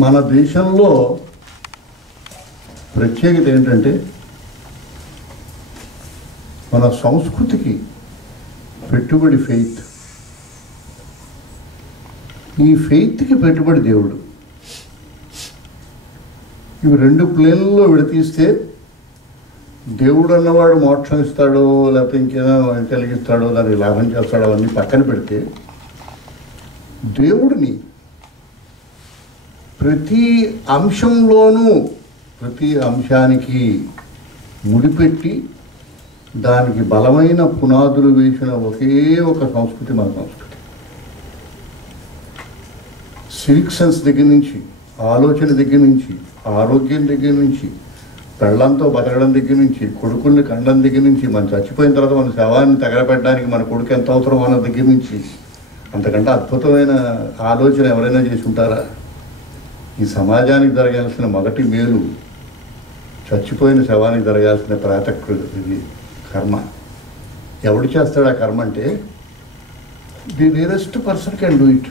మన దేశంలో ప్రత్యేకత ఏంటంటే మన సంస్కృతికి పెట్టుబడి ఫెయిత్. ఈ ఫెయిత్కి పెట్టుబడి దేవుడు. ఇవి రెండు ప్లేన్లలో విడతీస్తే దేవుడు అన్నవాడు మోక్షం ఇస్తాడో లేకపోతే ఇంకేదో కలిగిస్తాడో దానికి లాభం చేస్తాడో అవన్నీ పక్కన పెడితే దేవుడిని ప్రతి అంశంలోనూ ప్రతి అంశానికి ముడిపెట్టి దానికి బలమైన పునాదులు వేసిన ఒకే ఒక సంస్కృతి మన సంస్కృతి. సివిక్ సెన్స్ దగ్గర నుంచి, ఆలోచన దగ్గర నుంచి, ఆరోగ్యం దగ్గర నుంచి, పెళ్ళంతో బతకడం దగ్గర నుంచి, కొడుకుల్ని కండం దగ్గర నుంచి, మనం చచ్చిపోయిన తర్వాత మన శవాన్ని తగలపెట్టడానికి మన కొడుకు ఎంత అవసరం అన్న దగ్గర నుంచి, అంతకంటే అద్భుతమైన ఆలోచన ఎవరైనా చేసి ఉంటారా? ఈ సమాజానికి జరగాల్సిన మొదటి మేలు చచ్చిపోయిన శవానికి జరగాల్సిన ఇది కర్మ. ఎవడు చేస్తాడు ఆ కర్మ అంటే the nearest person can do it.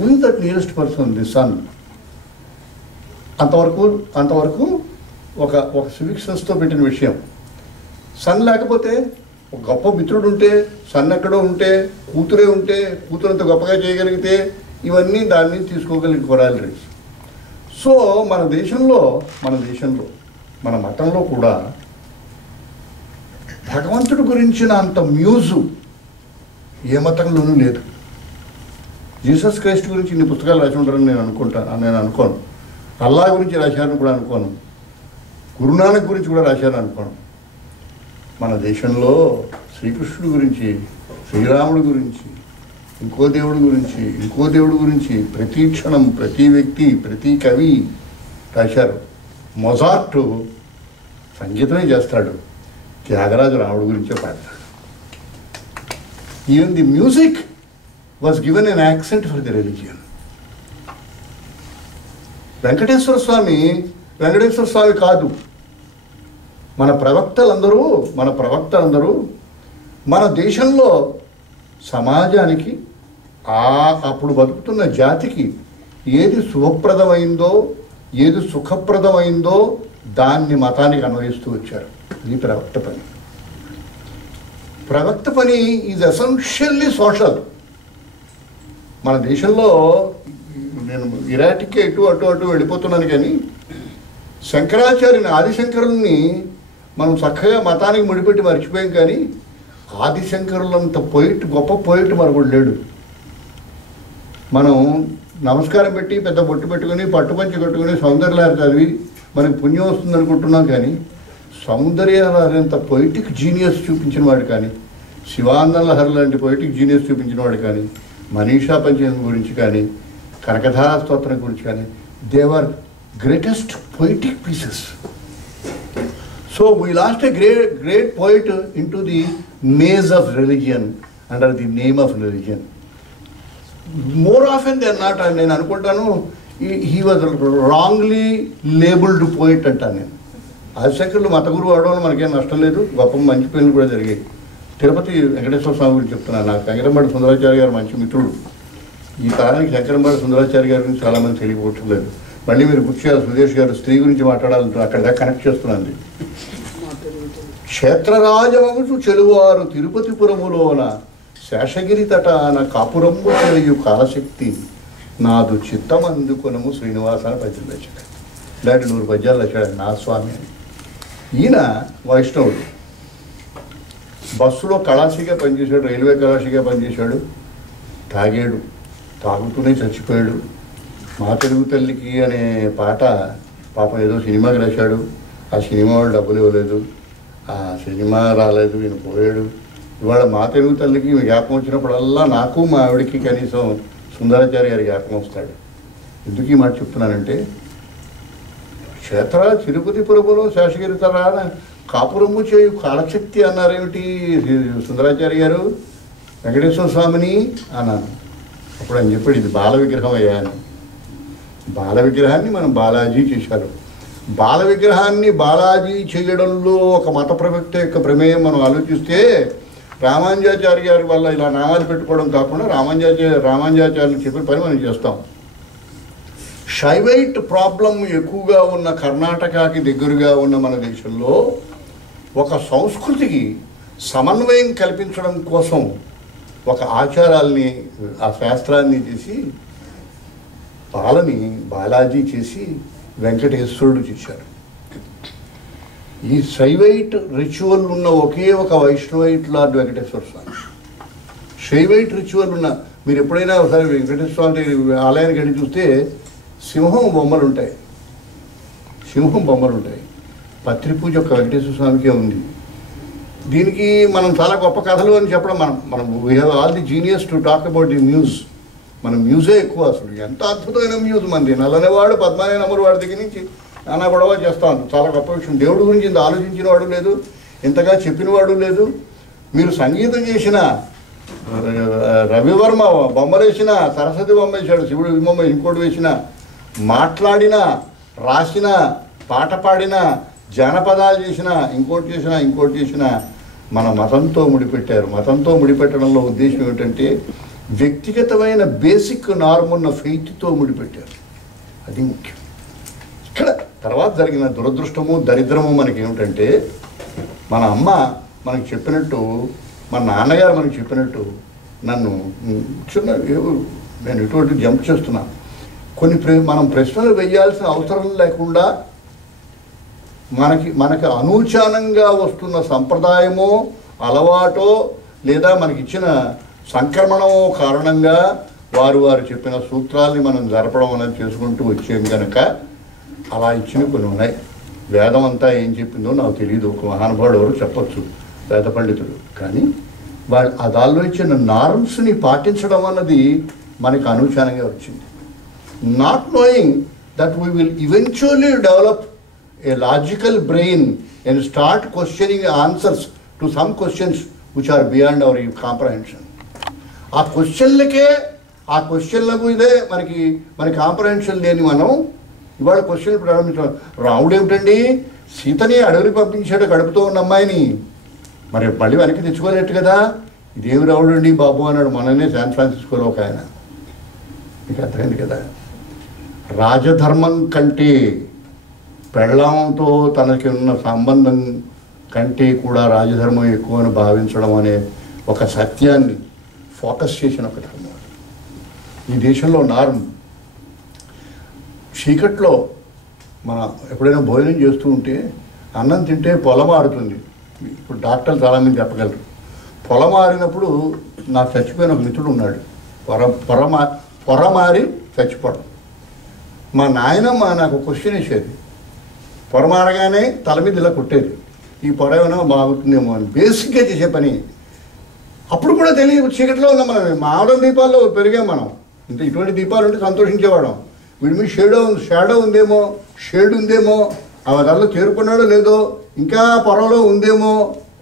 Only that nearest person, the sun. అంతవరకు ఒక సివిక్ సెన్స్తో పెట్టిన విషయం. సన్ లేకపోతే ఒక గొప్ప మిత్రుడు ఉంటే, సన్ ఎక్కడో ఉంటే, కూతురే ఉంటే, కూతురంత గొప్పగా చేయగలిగితే ఇవన్నీ దాన్ని తీసుకోగలిగిన కొరాలరీస్. సో మన దేశంలో మన మతంలో కూడా భగవంతుడి గురించిన అంత మ్యూజు ఏ మతంలోనూ లేదు. జీసస్ క్రైస్ట్ గురించి ఇన్ని పుస్తకాలు రాసి ఉంటారని నేను అనుకోను. అల్లా గురించి రాశారని కూడా అనుకోను. గురునానక్ గురించి కూడా రాశారని అనుకోను. మన దేశంలో శ్రీకృష్ణుడి గురించి, శ్రీరాముడి గురించి, ఇంకో దేవుడి గురించి ప్రతి క్షణం, ప్రతి వ్యక్తి, ప్రతి కవి రాశారు. మొజార్ట్ సంగీతమే చేస్తాడు, త్యాగరాజు రాముడి గురించే పాడతాడు. Even the music was given an accent for the religion. Venkateswara Swami కాదు, మన ప్రవక్తలందరూ మన దేశంలో సమాజానికి అప్పుడు బతుకుతున్న జాతికి ఏది శుభప్రదమైందో, ఏది సుఖప్రదమైందో దాన్ని మతానికి అన్వయిస్తూ వచ్చారు. ఇది ప్రవక్త పని ఈజ్ ఎసెన్షియల్లీ సోషల్. మన దేశంలో నేను ఇరాటికి అటు వెళ్ళిపోతున్నాను, కానీ శంకరాచార్యుని, ఆదిశంకరుల్ని మనం చక్కగా మతానికి ముడిపెట్టి మర్చిపోయాం. కానీ ఆదిశంకరులంత గొప్ప పోయిట్ మరొకడు లేడు. మనం నమస్కారం పెట్టి పెద్ద బొట్టు పెట్టుకుని పట్టుపంచి కట్టుకుని సౌందర్యలహరి చదివి మనకి పుణ్యం వస్తుంది అనుకుంటున్నాం. కానీ సౌందర్యలహరి అంత పొయిటిక్ జీనియస్ చూపించిన వాడు కానీ, శివానంద లహరి లాంటి పొయిటిక్ జీనియస్ చూపించిన వాడు కానీ, మనీషా పంచమం గురించి కానీ, కనకధారా స్తోత్రం గురించి కానీ, they were greatest poetic pieces. So we last a great poet into the maze of religion under the name of religion. More often than not, నేను అనుకుంటాను he was wrongly labeled poet అంటాను నేను. ఆదిశంకరులు మత గురువు అవడం మనకేం నష్టం లేదు, గొప్ప మంచి పనులు కూడా జరిగాయి. తిరుపతి వెంకటేశ్వర స్వామి గురించి చెప్తున్నాను. నాకు శంకరంబాడి సుందరాచార్య గారు మంచి మిత్రుడు. ఈ తరానికి శంకరంబాడి సుందరాచార్య గారి గురించి చాలామంది తెలియకపోవట్లేదు. మళ్ళీ మీరు గుర్తు చేయాలి, సుదేష్ గారు స్త్రీ గురించి మాట్లాడాలంటే అక్కడ కనెక్ట్ చేస్తున్నాను. క్షేత్రరాజవంశు చెలువారు తిరుపతిపురములోన శేషగిరి తటాన కాపురంబు చేయు కాలశక్తి నాదు చిత్తమందుకొనము శ్రీనివాస అని పద్యం వచ్చాడు. ఇలాంటి 100 పద్యాలు వచ్చాడు నా స్వామి అని. ఈయన వైష్ణవుడు. బస్సులో కళాశిగా పనిచేశాడు, రైల్వే కళాశిగా పనిచేశాడు. తాగుతూనే చచ్చిపోయాడు. మా తెలుగు తల్లికి అనే పాట పాపం ఏదో సినిమాకి రాశాడు. ఆ సినిమా వాళ్ళు డబ్బులు ఇవ్వలేదు, ఆ సినిమా రాలేదు, ఈయన పోయాడు. ఇవాళ మా తెలుగు తల్లికి జ్ఞాపకం వచ్చినప్పుడల్లా నాకు మా ఆవిడికి కనీసం సుందరాచార్య గారి జ్ఞాపకం వస్తాడు. ఎందుకు ఈ మాట చెప్తున్నానంటే, క్షేత్ర తిరుపతిపురములో శేషగిరి తరాన కాపురమ్ము చేయు కాలశక్తి అన్నారేమిటి సుందరాచార్య గారు? వెంకటేశ్వర స్వామిని అన్నాను. అప్పుడు ఆయన చెప్పాడు, ఇది బాల విగ్రహం అయ్యా అని. బాల విగ్రహాన్ని మనం బాలాజీ చేశారు. బాల విగ్రహాన్ని బాలాజీ చేయడంలో ఒక మత ప్రవక్త యొక్క ప్రమేయం మనం ఆలోచిస్తే, రామానుజాచార్య గారి వల్ల ఇలా నామాలు పెట్టుకోవడం కాకుండా రామానుజాచార్యులు చెప్పే పని మనం చేస్తాం. షైవైట్ ప్రాబ్లం ఎక్కువగా ఉన్న కర్ణాటకకి దగ్గరగా ఉన్న మన దేశంలో ఒక సంస్కృతికి సమన్వయం కల్పించడం కోసం ఒక ఆచారాల్ని ఆ శాస్త్రాన్ని చేసి బాలాజీ చేసి వెంకటేశ్వరుడు చేశారు. ఈ శైవైట్ రిచువల్ ఉన్న ఒకే ఒక వైష్ణవైట్ లార్డ్ వెంకటేశ్వర స్వామి. శైవైట్ రిచువల్ ఉన్న మీరు ఎప్పుడైనా ఒకసారి వెంకటేశ్వర స్వామి ఆలయానికి వెళ్ళి చూస్తే సింహం బొమ్మలు ఉంటాయి. పత్రి పూజ ఒక వెంకటేశ్వర స్వామికే ఉంది. దీనికి మనం చాలా గొప్ప కథలు అని చెప్పడం మనం we have all the genius to talk about the muse. మన మ్యూజే ఎక్కువ. అసలు ఎంత అద్భుతమైన మ్యూజ్ మంది. నల్లనేవాడు పద్మనాభ నమ్మరు వాడి దగ్గర నుంచి నానా గొడవ చేస్తాను. చాలా గొప్ప విషయం. దేవుడి గురించి ఇంత ఆలోచించిన వాడు లేదు, ఇంతగా చెప్పినవాడు లేదు. మీరు సంగీతం చేసిన రవివర్మ బొమ్మలు వేసిన, సరస్వతి బొమ్మ వేసాడు, శివుడు బొమ్మ ఇంకోటి వేసిన, మాట్లాడిన, రాసిన, పాట పాడిన, జానపదాలు చేసిన, ఇంకోటి చేసిన మన మతంతో ముడిపెట్టారు. మతంతో ముడిపెట్టడంలో ఉద్దేశం ఏమిటంటే వ్యక్తిగతమైన బేసిక్ నార్మ్ ఉన్న ఫెయిత్తో ముడిపెట్టారు. అది ముఖ్యం. ఇక్కడ తర్వాత జరిగిన దురదృష్టము దరిద్రము మనకి ఏమిటంటే మన అమ్మ మనకు చెప్పినట్టు, మన నాన్నగారు మనకు చెప్పినట్టు నన్ను నేను ఇటువంటి జంప్ చేస్తున్నా. మనం ప్రశ్నలు వేయాల్సిన అవసరం లేకుండా మనకి అనూచానంగా వస్తున్న సంప్రదాయమో అలవాటో లేదా మనకిచ్చిన సంక్రమణమో కారణంగా వారు చెప్పిన సూత్రాల్ని మనం జరపడం అనేది చేసుకుంటూ వచ్చాం కనుక అలా ఇచ్చినవి కొన్ని ఉన్నాయి. వేదం అంతా ఏం చెప్పిందో నాకు తెలియదు. ఒక మహానుభావుడు ఎవరు చెప్పచ్చు, వేద పండితుడు. కానీ దానిలో ఇచ్చిన నార్మ్స్ని పాటించడం అన్నది మనకి అనూచానంగా వచ్చింది. Not knowing that we will eventually develop a logical brain and start questioning answers to some questions which are beyond our comprehension. ఆ క్వశ్చన్లకు ఇదే మన కాంప్రహెన్షన్ లేని మనం ఇవాళ క్వశ్చన్ ప్రారంభించాం. రాముడు ఏమిటండి సీతని అడవికి పంపించాడు గడుపుతూ ఉన్న అమ్మాయిని, మరి మళ్ళీ వెనక్కి తెచ్చుకోలేట్టు కదా, ఇదేమి రాముడు అండి బాబు అన్నాడు మననే శాన్ ఫ్రాన్సిస్కోలో ఒక ఆయన. మీకు అర్థమైంది కదా. రాజధర్మం కంటే పెళ్ళాంతో తనకి ఉన్న సంబంధం కంటే కూడా రాజధర్మం ఎక్కువ అని భావించడం అనే ఒక సత్యాన్ని ఫోకస్ చేసిన ఒక ధర్మం ఈ దేశంలో నార్మ్. చీకట్లో ఎప్పుడైనా భోజనం చేస్తూ ఉంటే అన్నం తింటే పొలమారుతుంది. ఇప్పుడు డాక్టర్లు చాలామంది చెప్పగలరు. పొలమారినప్పుడు నాకు చచ్చిపోయిన ఒక మిత్రుడు ఉన్నాడు. పొరమారి చచ్చిపోవడం. మా నాయనమ్మ నాకు క్వశ్చన్ వేసేది. పొరమారగానే తల మీద ఇలా కొట్టేది. ఈ పొర ఏమైనా బాగుతుందేమో అని బేసిక్గా చేసే పని. అప్పుడు కూడా తెలియదు, చీకట్లో ఉన్నాం మనం. మామూలు దీపాల్లో పెరిగాం మనం. ఇటువంటి దీపాలు ఉంటే సంతోషించేవాళ్ళం. వీడి మీద షాడో ఉందేమో, షేడ్ ఉందేమో, ఆ దానిలో చేరుకున్నాడో లేదో, ఇంకా పొరలో ఉందేమో,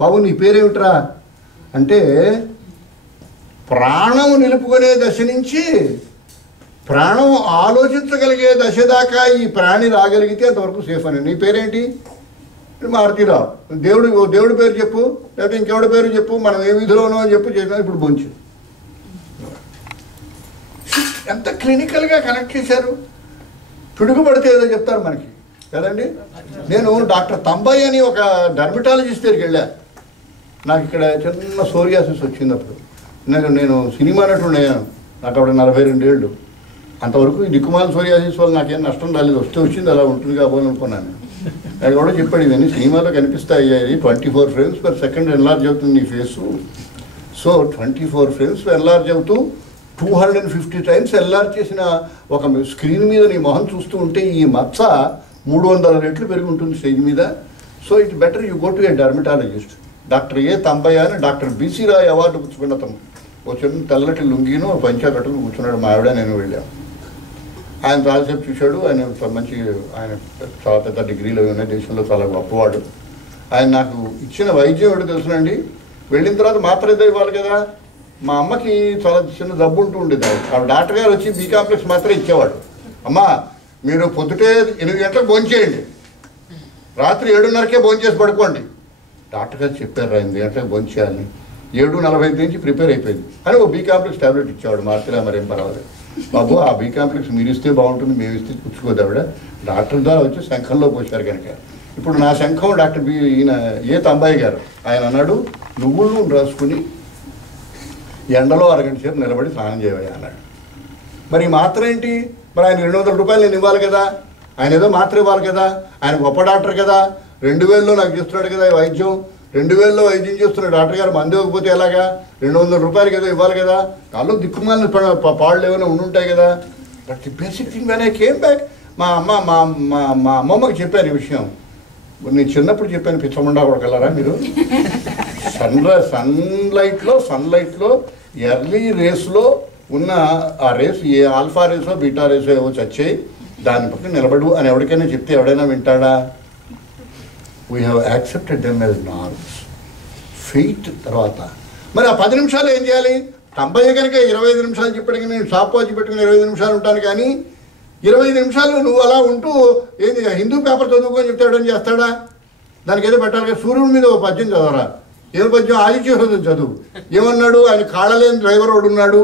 బాబు నీ పేరేమిట్రా అంటే ప్రాణం నిలుపుకునే దశ నుంచి ప్రాణం ఆలోచించగలిగే దశ దాకా ఈ ప్రాణి రాగలిగితే అంతవరకు సేఫ్ అని. నీ పేరేంటి? మారుతీరావు. దేవుడి పేరు చెప్పు, లేకపోతే ఇంకెవడి పేరు చెప్పు, మనం ఏ విధిలోనో అని చెప్పు చేసినా ఇప్పుడు బొంచు. ఎంత క్లినికల్గా కనెక్ట్ చేశారు. పిడుగుపడితే ఏదో చెప్తారు మనకి కదండి. నేను డాక్టర్ తంబాయి అని ఒక డర్మటాలజిస్ట్ దగ్గరికి వెళ్ళా. నాకు ఇక్కడ చిన్న సోరియాసిస్ వచ్చింది. అప్పుడు నేను సినిమా నటుడు అయ్యాను. నాకు అప్పుడు 42 ఏళ్ళు. అంతవరకు ఈ దిక్కుమాల సోరియాసిస్ వల్ల నాకేం నష్టం రాలేదు. వస్తే వచ్చింది, అలా ఉంటుంది కాబోలు అనుకున్నాను. ఆయన కూడా చెప్పాడు, ఇవన్నీ సినిమాలో కనిపిస్తాయి, 24 ఫ్రేమ్స్ పర్ సెకండ్ ఎన్లార్జ్ అవుతుంది నీ ఫేసు. సో 24 ఫ్రేమ్స్ ఎన్లార్జ్ అవుతూ 250 టైమ్స్ ఎన్లార్జ్ చేసిన ఒక స్క్రీన్ మీద నీ మొహం చూస్తూ ఉంటే ఈ మచ్చ 300 రెట్లు పెరిగి ఉంటుంది స్టేజ్ మీద. So it better you go to a dermatologist. Doctor A Thambayya అని డాక్టర్ బీసీ రాయ్ అవార్డు పుచ్చుకున్న తను ఒక చిన్న తెల్లటి లుంగీను పంచా కట్టుకుని కూర్చున్నాడు. మా ఆవిడ నేను వెళ్ళాం. ఆయన చాలాసేపు చూశాడు. ఆయన చాలా పెద్ద డిగ్రీలో ఉన్నాయి, దేశంలో చాలా గొప్పవాడు. ఆయన నాకు ఇచ్చిన వైద్యం ఏమిటో తెలుసునండి. వెళ్ళిన తర్వాత మాత్రం ఏదో ఇవ్వాలి కదా. మా అమ్మకి చాలా చిన్న జబ్బు ఉంటూ ఉండేది. ఆ డాక్టర్ గారు వచ్చి బి కాంప్లెక్స్ మాత్రం ఇచ్చేవాడు. అమ్మా మీరు పొద్దుటే 8 గంటలకు భోంచేయండి, రాత్రి 7:30కే భోంచేసి పడుకోండి. డాక్టర్ గారు చెప్పారు 8 గంటలకు భోంచేయాలని. 7:45 నుంచి ప్రిపేర్ అయిపోయింది అని ఒక బి కాంప్లెక్స్ ట్యాబ్లెట్ ఇచ్చేవాడు. మార్చిలా మరేం పర్వాలేదు. బాబు ఆ బి కాంప్లెక్స్ మీరు ఇస్తే బాగుంటుంది, మేము ఇస్తే పుచ్చుకోదు ఆవిడ. డాక్టర్ ద్వారా వచ్చి శంఖంలో పోశారు కనుక. ఇప్పుడు నా శంఖం డాక్టర్ ఈయన తంబాయి గారు ఆయన అన్నాడు, నువ్వుల నూనె రాసుకుని ఎండలో అరగంట సేపు నిలబడి స్నానం చేయవయ్యా అన్నాడు. మరి ఈ మాత్రం ఏంటి? మరి ఆయన 200 రూపాయలు నేను ఇవ్వాలి కదా, ఆయన ఏదో మాత్ర ఇవ్వాలి కదా, ఆయన గొప్ప డాక్టర్ కదా, 2000లో నాకు చేస్తున్నాడు కదా వైద్యం, 2000లో వైద్యం చేస్తున్నాడు డాక్టర్ గారు, మందు ఇవ్వకపోతే ఎలాగా? 200 రూపాయలకి ఏదో ఇవ్వాలి కదా, వాళ్ళు దిక్కుమాలిన పాళ్ళు ఏమైనా ఉండుంటాయి కదా. But the basic thing when I came back, మా అమ్మమ్మకి చెప్పాను ఈ విషయం. నేను చిన్నప్పుడు చెప్పాను, పిచ్చముండా కొడగలరా మీరు, సన్లైట్లో ఎర్లీ రేస్లో ఉన్న ఆ రేస్, ఏ ఆల్ఫా రేసో బీటా రేసో ఏవో చచ్చాయి, దాని పక్కన నిలబడు అని ఎవరికైనా చెప్తే ఎవడైనా వింటాడా? We have accepted them as norms. Faith తర్వాత మరి ఆ 10 నిమిషాలు ఏం చేయాలి? తంబయ్య కనుక 25 నిమిషాలు చెప్పాడు, నేను షాప్ వాచ్ పెట్టుకుని 25 నిమిషాలు ఉంటాను, కానీ 25 నిమిషాలు నువ్వు అలా ఉంటూ ఏంది హిందూ పేపర్ చదువుకొని చెప్తాడని చేస్తాడా? దానికి ఏదో పెట్టాలి కదా. సూర్యుడి మీద ఒక పద్యం చదవరా? ఏదో పద్యం ఆదిత్యహృదయం చదువు. ఏమన్నాడు? ఆయన కాళ్ళలేని డ్రైవర్ వాడు ఉన్నాడు,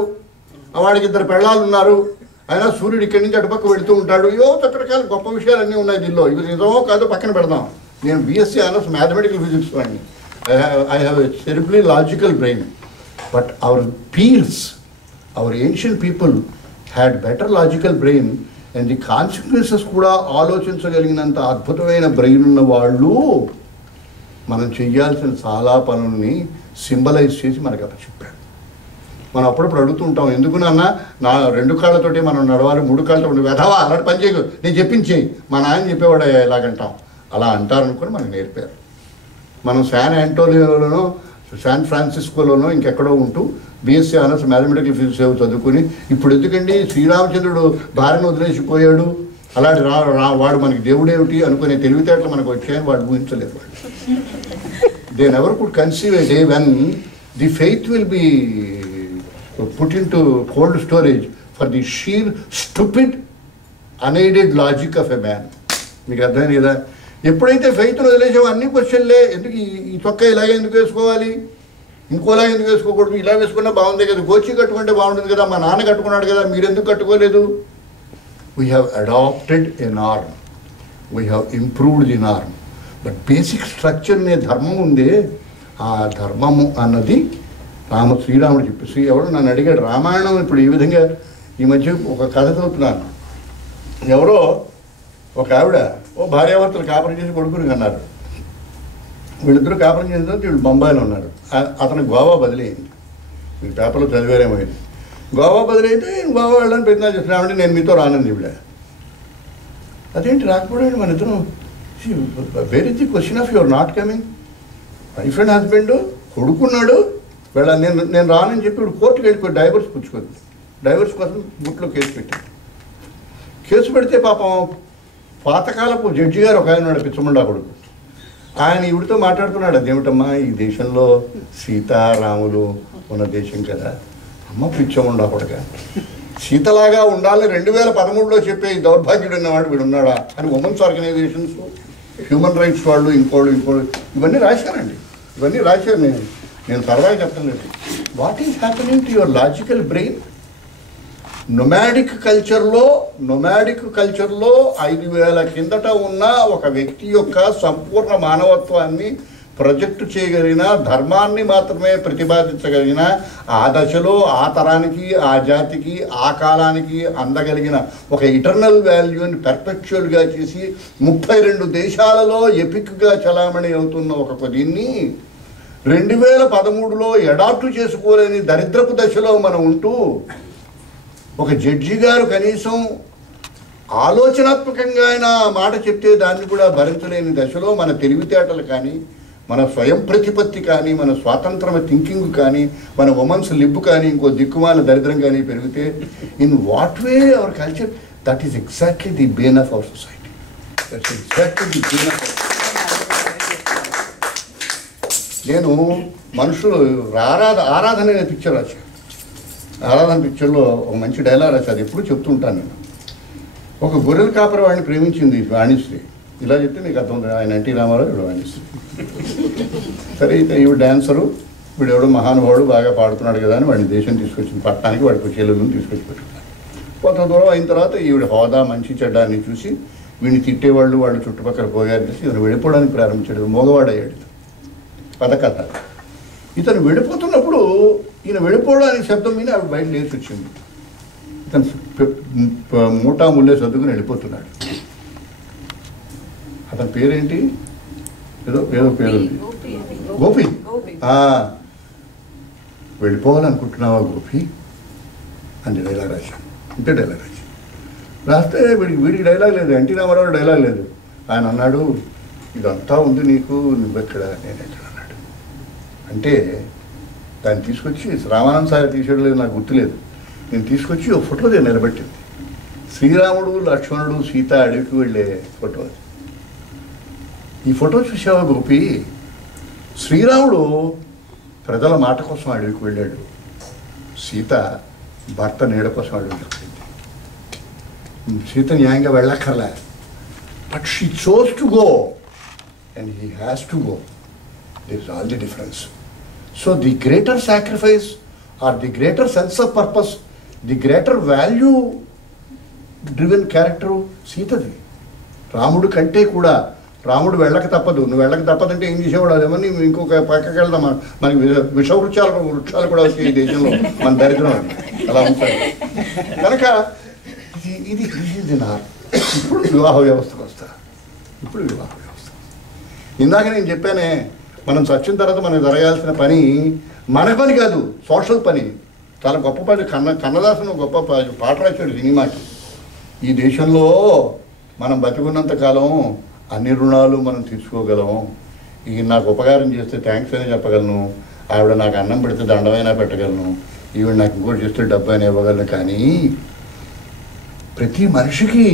వాడికి 2 పెళ్ళాలు ఉన్నారు, అయినా సూర్యుడు ఇక్కడి నుంచి అటుపక్క వెళుతూ ఉంటాడు. రకరకాల గొప్ప విషయాలు అన్నీ ఉన్నాయి దీనిలో. ఇది నిజమో కాదో పక్కన పెడదాం. నేను BSc ఆనర్స్ మ్యాథమెటికల్ ఫిజిక్స్ వాడిని. I have a terribly logical brain, but our peers, our ancient people had better logical brain, and the consequences కూడా ఆలోచించగలిగినంత అద్భుతమైన బ్రెయిన్ ఉన్న వాళ్ళు మనం చెయ్యాల్సిన చాలా పనుల్ని సింబలైజ్ చేసి మనకు అప్పచెప్పాడు. మనం అప్పుడప్పుడు అడుగుతూ ఉంటాం, ఎందుకు నాన్న నా 2 కాళ్ళతోటి మనం నడవాలి, 3 కాళ్ళతో వెధవా అలాంటి పని చేయకు, నేను చెప్పించేయి, మా నాయన చెప్పేవాడు ఎలాగంటాం, అలా అంటారనుకుని మనకు నేర్పారు. మనం శాన్ ఫ్రాన్సిస్కోలోనో ఇంకెక్కడో ఉంటూ BSc ఆనర్స్ మ్యాథమెటికల్ ఫిజిక్స్ ఏవో చదువుకుని, ఇప్పుడు ఎందుకండి శ్రీరామచంద్రుడు భార్యను వదిలేసిపోయాడు, అలాంటి వాడు మనకి దేవుడేమిటి అనుకునే తెలివితేటలు మనకు వచ్చాయని వాడు ఊహించలేదు. వాళ్ళు they never could conceive A day when the faith will be put into cold storage for the sheer stupid unaided logic of a man. మీకు అర్థమైంది కదా? ఎప్పుడైతే ఫెయిత్ను వదిలేసామో అన్ని క్వశ్చన్లే, ఎందుకు ఈ చొక్కా ఇలాగే ఎందుకు వేసుకోవాలి, ఇంకోలా ఎందుకు వేసుకోకూడదు, ఇలా వేసుకున్నా బాగుంది కదా, గోచి కట్టుకుంటే బాగుంటుంది కదా, మా నాన్న కట్టుకున్నాడు కదా, మీరెందుకు కట్టుకోలేదు? We have adapted a norm, we have improved the norm, but basic structure అనే ధర్మం ఉందే, ఆ ధర్మము అన్నది శ్రీరాముడు చెప్పేసి. ఎవరు నన్ను అడిగాడు రామాయణం ఇప్పుడు ఈ విధంగా, ఈ మధ్య ఒక కథ చదువుతున్నాను. ఎవరో ఒక ఆవిడ భార్యాభర్తలు కాపురం చేసి కొడుకుని అన్నారు. వీళ్ళిద్దరూ కాపురం చేసిన తర్వాత వీళ్ళు బొంబాయిలో ఉన్నారు. అతను గోవా బదిలీ అయింది. మీరు పేపర్లో చదివారేమైంది. గోవా బదిలీ అయితే గోవా వెళ్ళడానికి ప్రయత్నాలు చేస్తున్నామంటే నేను మీతో రానంది ఈవిడ. అదేంటి రాకపోవడం? మన ఇద్దరం where is the question of your not coming? Wife and husband, కొడుకున్నాడు, నేను రానని చెప్పి ఇప్పుడు కోర్టుకి వెళ్ళిపోయి డైవర్స్ పుచ్చుకుంది. డైవర్స్ కోసం బుట్లో కేసు పెట్టాడు. కేసు పెడితే పాపం పాతకాలపు జడ్జి గారు ఒక ఆయన ఉన్నాడు, పిచ్చముండా కొడుకు. ఆయన ఈవిడితో మాట్లాడుతున్నాడు, అదేమిటమ్మా ఈ దేశంలో సీతారాములు ఉన్న దేశం కదా, అమ్మ పిచ్చముండా కొడుక, సీతలాగా ఉండాలని 2013లో చెప్పే ఈ దౌర్భాగ్యుడు ఉన్నవాడు వీడు ఉన్నాడా అని ఉమెన్స్ ఆర్గనైజేషన్స్, హ్యూమన్ రైట్స్ వాళ్ళు, ఇంకోళ్ళు ఇవన్నీ రాశానండి. ఇవన్నీ రాశాను నేను సరదాగా చెప్పలేదు. What is happening to your logical brain? Nomadic కల్చర్లో 5000 కిందట ఉన్న ఒక వ్యక్తి యొక్క సంపూర్ణ మానవత్వాన్ని ప్రొజెక్ట్ చేయగలిగిన, ధర్మాన్ని మాత్రమే ప్రతిపాదించగలిగిన, ఆ దశలో ఆ తరానికి, ఆ జాతికి, ఆ కాలానికి అందగలిగిన ఒక ఇటర్నల్ వాల్యూని పెర్పెక్చువల్గా చేసి 32 దేశాలలో ఎపిక్గా చలామణి అవుతున్న ఒక దీన్ని 2013లో అడాప్ట్ చేసుకోలేని దరిద్రపు దశలో మనం ఉంటూ, ఒక జడ్జి గారు కనీసం ఆలోచనాత్మకంగా ఆయన మాట చెప్తే దాన్ని కూడా భరించలేని దశలో మన తెలివితేటలు కానీ, మన స్వయం ప్రతిపత్తి కానీ, మన స్వాతంత్ర థింకింగ్ కానీ, మన ఉమెన్స్ లిబ్ కానీ, ఇంకో దిక్కుమాల దరిద్రం కానీ పెరిగితే, in what way our culture, that is exactly the bane of our society. That's exactly the bane of our. నేను మనుషులు ఆరాధన అనే పిక్చర్ రాశాను. ఆరాధన పిక్చర్లో ఒక మంచి డైలాగ్ రాశాను, అది ఎప్పుడు చెప్తూ ఉంటాను నేను. ఒక గొర్రెల కాపరి వాడిని ప్రేమించింది వాణిశ్రీ. ఇలా చెప్తే మీకు అర్థం అవుతుంది, ఆయన ఎన్టీ రామారావు, ఇప్పుడు వాణిశ్రీ. సరే అయితే ఈవిడ డాన్సరు, వీడు ఎవడో మహానుభావుడు బాగా పాడుతున్నాడు కదా అని వాడిని దేశం తీసుకొచ్చింది, పట్టణానికి వాడికి చెల్లెలను తీసుకొచ్చి పెట్టుకున్నాడు. కొంత దూరం అయిన తర్వాత ఈవిడ హోదా మంచి చెడ్డాన్ని చూసి వీడిని తిట్టేవాళ్ళు వాళ్ళు చుట్టుపక్కల పోయారు చేసి ఇతను వెళ్ళిపోవడానికి ప్రారంభించాడు. మగవాడయ్యాడు కథ. ఇతను వెళ్ళిపోతున్నప్పుడు ఈయన వెళ్ళిపోవడానికి శబ్దం మీద ఆవిడ బయట లేచి వచ్చింది. ఇతను మూటా ముల్లే సర్దుకుని వెళ్ళిపోతున్నాడు. అతని పేరేంటి? ఏదో పేరుంది, గోపి. వెళ్ళిపోవాలనుకుంటున్నావా గోపి అని డైలాగ్ రాశాను. ఇంతే డైలాగ్ రాశాను. రాస్తే వీడికి డైలాగ్ లేదు, ఎన్టీ రామారావు డైలాగ్ లేదు. ఆయన అన్నాడు, ఇదంతా ఉంది నీకు, నువ్వెక్కడ నేనెక్కడ అన్నాడు. అంటే దాన్ని తీసుకొచ్చి రామానంద సార్ తీసేయడం లేదు, నాకు గుర్తులేదు. నేను తీసుకొచ్చి ఒక ఫోటో నేను నిలబెట్టింది. శ్రీరాముడు లక్ష్మణుడు సీత అడవికి వెళ్ళే ఫోటో అది. ఈ ఫోటో చూసావా గోపి? శ్రీరాముడు ప్రజల మాట కోసం అడవికి వెళ్ళాడు, సీత భర్త నీడ కోసం అడవికి వెళ్ళింది. సీత న్యాయంగా వెళ్ళక్కర్లే, but she chose to go and he has to go. This is all the difference. So the greater sacrifice are the greater sense of purpose, the greater value driven character సీతది. రాముడు కంటే కూడా రాముడు వెళ్ళక తప్పదు, నువ్వు వెళ్ళక తప్పదంటే ఏం చేసేవాడు? అదేమని ఇంకొక పక్కకి వెళ్దాం, మనకి వృక్షాలు కూడా వచ్చాయి ఈ దేశంలో, మన దరిద్రం అది అలా ఉంటాయి కనుక ఇది ఇప్పుడు వివాహ వ్యవస్థకు వస్తా. ఇందాక నేను చెప్పానే, మనం చచ్చిన తర్వాత మనకు జరగాల్సిన పని మన పని కాదు, సోషల్ పని. చాలా గొప్ప పని. కన్నదాసను గొప్ప పాట రాశాడు సినిమాకి. ఈ దేశంలో మనం బతికున్నంత కాలం అన్ని రుణాలు మనం తీర్చుకోగలము. ఈ నాకు ఉపకారం చేస్తే థ్యాంక్స్ అయినా చెప్పగలను, ఆవిడ నాకు అన్నం పెడితే దండమైనా పెట్టగలను, ఈవిడ నాకు ఇంకోటి చేస్తే డబ్బు అయినా ఇవ్వగలను. కానీ ప్రతి మనిషికి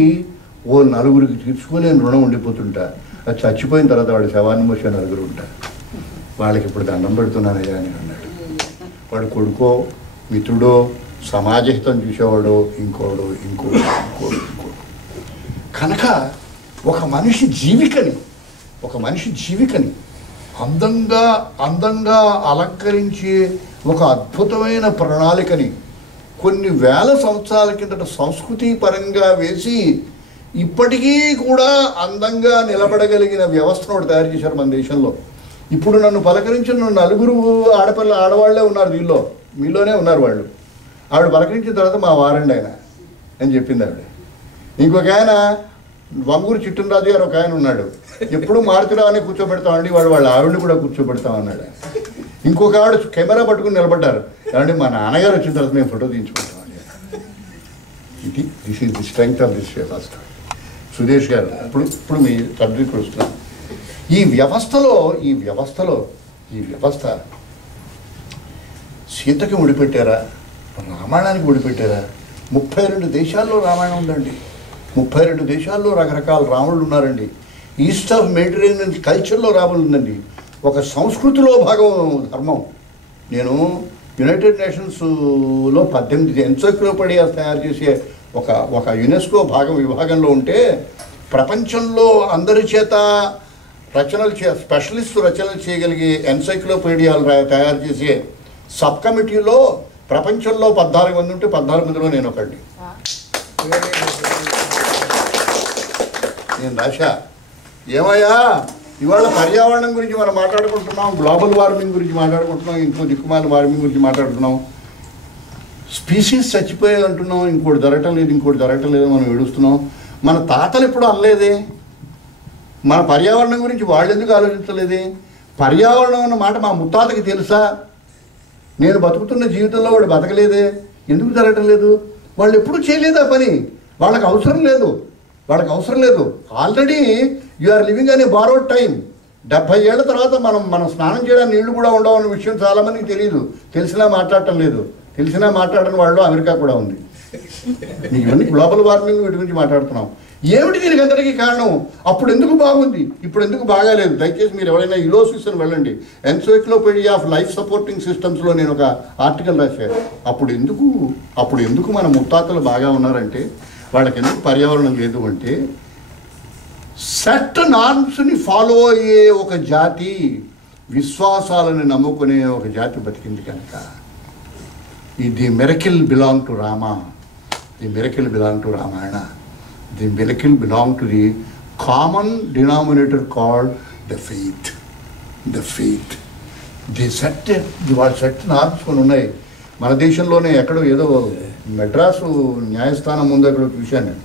ఓ నలుగురికి తీర్చుకోలేని రుణం ఉండిపోతుంటా. అది చచ్చిపోయిన తర్వాత వాడి శవాన్ని మోసే నలుగురు ఉంటారు. వాళ్ళకి ఇప్పుడు దండం పెడుతున్నానయ్యా అని అన్నాడు. వాడు కొడుకో మిత్రుడో సమాజహితం చూసేవాడో ఇంకోడు. కనుక ఒక మనిషి జీవికని అందంగా అలంకరించే ఒక అద్భుతమైన ప్రణాళికని కొన్ని వేల సంవత్సరాల కిందట సంస్కృతి పరంగా వేసి ఇప్పటికీ కూడా అందంగా నిలబడగలిగిన వ్యవస్థను ఒకటి తయారు చేశారు మన దేశంలో. ఇప్పుడు నన్ను పలకరించిన నలుగురు ఆడవాళ్లే ఉన్నారు దీనిలో, మీలోనే ఉన్నారు వాళ్ళు. ఆవిడ పలకరించిన తర్వాత మా వారండి ఆయన అని చెప్పింది ఆవిడ. ఇంకొక ఆయన వంగూరు చిట్టంరాజు గారు ఒక ఆయన ఉన్నాడు, ఎప్పుడు మారుతిరావునే కూర్చోబెడతామండి, వాళ్ళ ఆవిడని కూడా కూర్చోబెడతామన్నాడు. ఇంకొక ఆవిడ కెమెరా పట్టుకుని నిలబడ్డారు, ఏమంటే మా నాన్నగారు వచ్చిన తర్వాత మేము ఫోటో తీయించుకుంటామండి. This is the strength of this వ్యవస్థ. సుదేష్ గారు ఇప్పుడు మీ సబ్జెక్ట్ వస్తున్నాం. ఈ వ్యవస్థ సీతకి ముడిపెట్టారా, రామాయణానికి ముడిపెట్టారా? 32 దేశాల్లో రామాయణం ఉందండి. 32 దేశాల్లో రకరకాల రాముళ్ళు ఉన్నారండి. ఈస్ట్ ఆఫ్ మెడిటరేనియన్ కల్చర్లో రాములు ఉందండి. ఒక సంస్కృతిలో భాగం ధర్మం. నేను యునైటెడ్ నేషన్స్లో 18 ఎన్సైక్లోపీడియాస్ తయారు చేసే ఒక యునెస్కో విభాగంలో ఉంటే, ప్రపంచంలో అందరి చేత స్పెషలిస్ట్ రచనలు చేయగలిగే ఎన్సైక్లోపీడియాలు తయారు చేసే సబ్ కమిటీలో ప్రపంచంలో 14 మంది ఉంటే 14 మందిలో నేను ఒకటి. నేను రాశా, ఏమయ్యా ఇవాళ పర్యావరణం గురించి మనం మాట్లాడుకుంటున్నాం, గ్లోబల్ వార్మింగ్ గురించి మాట్లాడుకుంటున్నాం, ఇంకో దిక్కుమాల వార్మింగ్ గురించి మాట్లాడుతున్నాం, స్పీసీస్ చచ్చిపోయాయి అంటున్నాం, ఇంకోటి జరగటం లేదు మనం ఏడుస్తున్నాం. మన తాతలు ఎప్పుడు అనలేదే, మన పర్యావరణం గురించి వాళ్ళు ఎందుకు ఆలోచించలేదే? పర్యావరణం అన్న మాట మా ముత్తాతకి తెలుసా? నేను బతుకుతున్న జీవితంలో వాడు బతకలేదే, ఎందుకు జరగటం లేదు? వాళ్ళు ఎప్పుడు చేయలేదు ఆ పని, వాళ్ళకి అవసరం లేదు. ఆల్రెడీ యు ఆర్ లివింగ్ అనే బారోడ్ టైం. 70 ఏళ్ల తర్వాత మనం స్నానం చేయడానికి నీళ్లు కూడా ఉండవన్న విషయం చాలామందికి తెలియదు. తెలిసినా మాట్లాడని వాళ్ళు అమెరికా కూడా ఉంది. మీకు ఇవన్నీ గ్లోబల్ వార్మింగ్ వీటి గురించి మాట్లాడుతున్నాం. ఏమిటి దీనికి అందరికీ కారణం? అప్పుడు ఎందుకు బాగుంది, ఇప్పుడు ఎందుకు బాగాలేదు? దయచేసి మీరు ఎవరైనా యులోసిస్ అని వెళ్ళండి, ఎన్సైక్లోపీడియా ఆఫ్ లైఫ్ సపోర్టింగ్ సిస్టమ్స్లో నేను ఒక ఆర్టికల్ రాశాను. అప్పుడు ఎందుకు మన ముత్తాతలు బాగా ఉన్నారంటే, వాళ్ళకి ఎందుకు పర్యావరణం లేదు అంటే, సెట్ నార్మ్స్ని ఫాలో అయ్యే ఒక జాతి, విశ్వాసాలను నమ్ముకునే ఒక జాతి బతికింది కనుక. The miracle belong to Rama. The miracle belong to Ramayana. The miracle belong to the common denominator called the faith. The set వాళ్ళ సెట్ నార్చుకొని ఉన్నాయి. మన దేశంలోనే ఎక్కడో ఏదో మెడ్రాసు న్యాయస్థానం ముందు ఎక్కడో చూశాను నేను.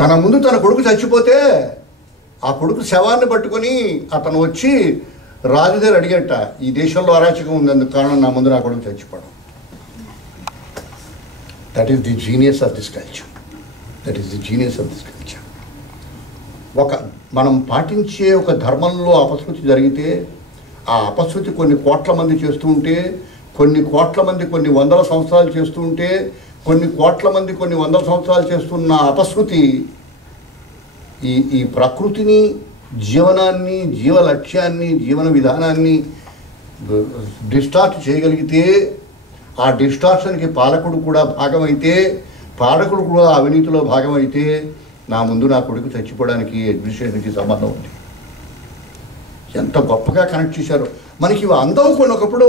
తన ముందు తన కొడుకు చచ్చిపోతే ఆ కొడుకు శవాన్ని పట్టుకొని అతను వచ్చి రాజు దగ్గర అడిగట, ఈ దేశంలో అరాచకం ఉంది, అందుకు కారణం నా ముందు నా కొడుకు చచ్చిపోవడం. That is the genius of this culture. మనం పాటించే ఒక ధర్మంలో అపశృతి జరిగితే, ఆ అపశృతి కొన్ని కోట్ల మంది చేస్తూ ఉంటే, కొన్ని కోట్ల మంది కొన్ని వందల సంవత్సరాలు చేస్తూ ఉంటే, కొన్ని కోట్ల మంది కొన్ని వందల సంవత్సరాలు చేస్తున్న అపశృతి ఈ ప్రకృతిని, జీవనాన్ని, జీవ లక్ష్యాన్ని, జీవన విధానాన్ని డిస్టార్ట్ చేయగలిగితే, ఆ డిస్టార్షన్కి పాలకుడు కూడా భాగమైతే, పాలకుడు కూడా అవినీతిలో భాగమైతే, నా ముందు నా కొడుకు చచ్చిపోవడానికి అడ్మినిస్ట్రేషన్కి సంబంధం ఉంది. ఎంత గొప్పగా కనెక్ట్ చేశారు. మనకి ఇవి అందవు కొన్నప్పుడు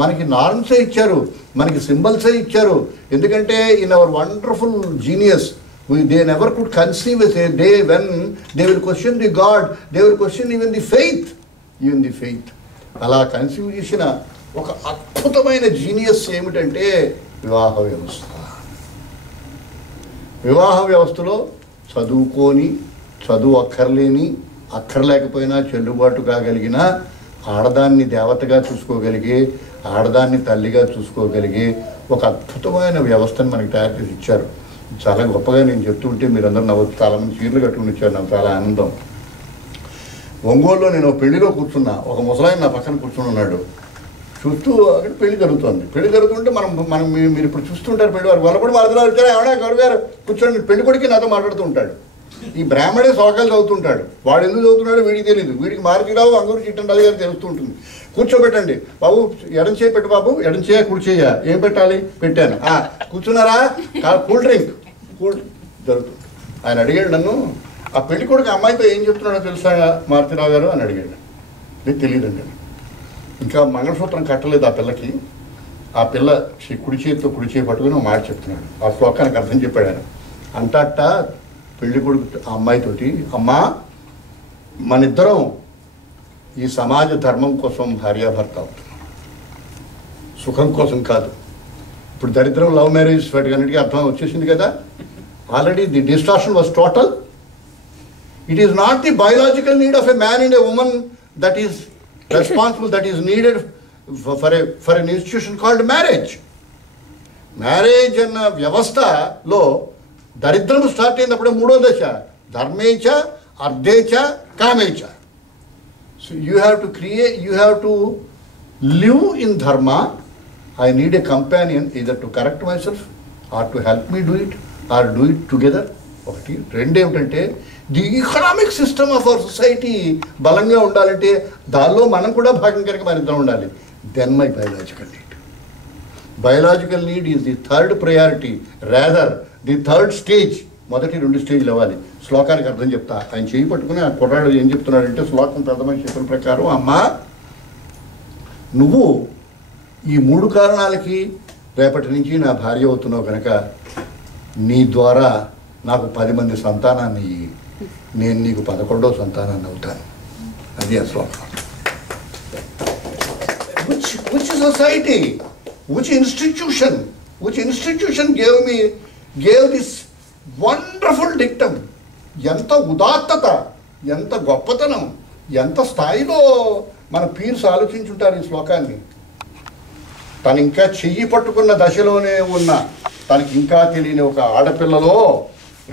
మనకి నార్మ్సే ఇచ్చారు, మనకి సింబల్సే ఇచ్చారు. ఎందుకంటే in our wonderful genius they never could conceive as a day when they will question the god, they will question even the faith. అలా కన్సీవ్ చేసిన ఒక అద్భుతమైన జీనియస్ ఏమిటంటే వివాహ వ్యవస్థ. వివాహ వ్యవస్థలో చదువు అక్కర్లేకపోయినా చెల్లుబాటు కాగలిగిన, ఆడదాన్ని దేవతగా చూసుకోగలిగే, ఆడదాన్ని తల్లిగా చూసుకోగలిగే ఒక అద్భుతమైన వ్యవస్థను మనకి తయారు చేసి ఇచ్చారు. చాలా గొప్పగా నేను చెప్తుంటే మీరందరూ నవ్వచ్చు. చాలామంది చీరలు కట్టుకుని ఇచ్చారు, నాకు చాలా ఆనందం. ఒంగోలులో నేను పెళ్లిలో కూర్చున్నా, ఒక ముసలాయన నా పక్కన కూర్చుని ఉన్నాడు. చూస్తూ అక్కడ పెళ్లి జరుగుతుంటే మనం మీరు ఇప్పుడు చూస్తుంటారు, పెళ్లి వారు వల్లపడి మారుతున్నారు, వచ్చారా ఎవడా గౌరగారు కూర్చోండి, పెళ్లి కొడుకు నాతో మాట్లాడుతూ ఉంటాడు. ఈ బ్రాహ్మడే సోకాలు చదువుతుంటాడు, వాడు ఎందుకు చదువుతున్నాడో వీడికి తెలియదు, వీడికి మారుతిరావు అంగూరు చిట్టండి అది గారు తెలుస్తూ ఉంటుంది. కూర్చోబెట్టండి బాబు, ఎడం చేయి పెట్టు బాబు, ఎడం చేయ కుడి చేయ, ఏం పెట్టాలి పెట్టాను, కూర్చున్నారా, కూల్ డ్రింక్ జరుగుతుంది. ఆయన అడిగాడు నన్ను, ఆ పెళ్లి కొడుకు అమ్మాయితో ఏం చెప్తున్నాడో తెలుసా మారుతిరావు గారు అని అడిగాడు. నీకు తెలియదండి. ఇంకా మంగళసూత్రం కట్టలేదు ఆ పిల్లకి. ఆ పిల్ల కుడి చేయి పట్టుకుని ఒక మాట చెప్తున్నాడు. ఆ శ్లోకానికి అర్థం చెప్పాడు ఆయన. అంటట పెళ్లి కొడుకు ఆ అమ్మాయితోటి, అమ్మా మనిద్దరం ఈ సమాజ ధర్మం కోసం భార్యాభర్త అవుతున్నాం, సుఖం కోసం కాదు. ఇప్పుడు దరిద్రం లవ్ మ్యారేజ్ వాటికన్నిటికీ అర్థం వచ్చేసింది కదా. Already the distortion was total. It is not the biological need of a man and a woman that is responsible, that is needed for an institution called marriage. Marriage అన్న వ్యవస్థలో దరిద్రం start అయినప్పుడు మూడో దశ ధర్మేచ అర్థేచ కామేచ. So you have to live in dharma. I need a companion either to correct myself or to help me do it or do it together. ఒకటి. రెండేమిటంటే the economic system of our society బలంగా ఉండాలంటే దానిలో మనం కూడా భాగం కనుక మన ఇద్దరం ఉండాలి. Then my biological need is the third priority, rather the third stage. మొదటి 2 స్టేజ్లు అవ్వాలి. శ్లోకానికి అర్థం చెప్తా. ఆయన చేయి పట్టుకుని ఆ కుర్రాడు ఏం చెప్తున్నాడంటే, శ్లోకం ప్రథమని చెప్పిన ప్రకారం, అమ్మా నువ్వు ఈ 3 కారణాలకి రేపటి నుంచి నా భార్య అవుతున్నావు కనుక నీ ద్వారా నాకు 10 మంది సంతానాన్ని, నేను నీకు 11వ సంతానాన్ని అవుతాను. అది ఆ శ్లోకం. Which society, which institution gave this wonderful dictum? ఎంత ఉదాత్తత, ఎంత గొప్పతనం, ఎంత స్థాయిలో మన పీర్స్ ఆలోచించుంటారు ఈ శ్లోకాన్ని. తను ఇంకా చెయ్యి పట్టుకున్న దశలోనే ఉన్న, తనకి ఇంకా తెలియని ఒక ఆడపిల్లలో,